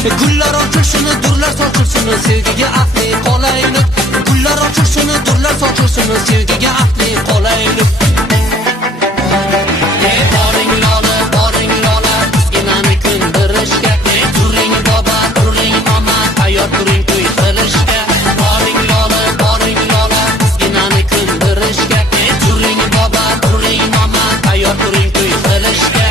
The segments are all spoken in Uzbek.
Gullar ochilsin, durlar sochilsin, sevgiga ahli qolaylik. Gullar ochilsin, durlar sochilsin, sevgiga ahli qolaylik. Boring lola, boring lola, bizginani kundirishga. Turing boba, turing mama, tayyor turing to'y qilishga. Boring lola, boring lola, bizginani kundirishga. Turing boba, turing mama, tayyor turing to'y qilishga.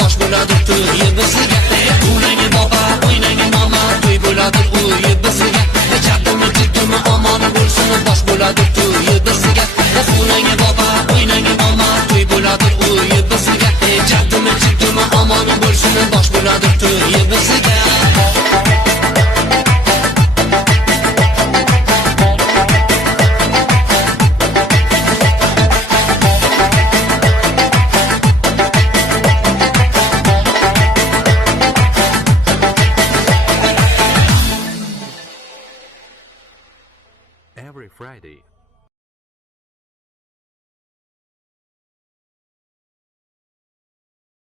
Bosh bo'ladi to'y bizga. O'ynang boba, o'ynang mama, to'y bo'ladi uy bizga. Jaddimi jiddimi omon bo'lsin, bosh bo'ladi to'y bizga. O'ynang boba, o'ynang mama, to'y bo'ladi uy bizga. Jaddimi jiddimi omon bo'lsin, bosh bo'ladi to'y bizga. Every Friday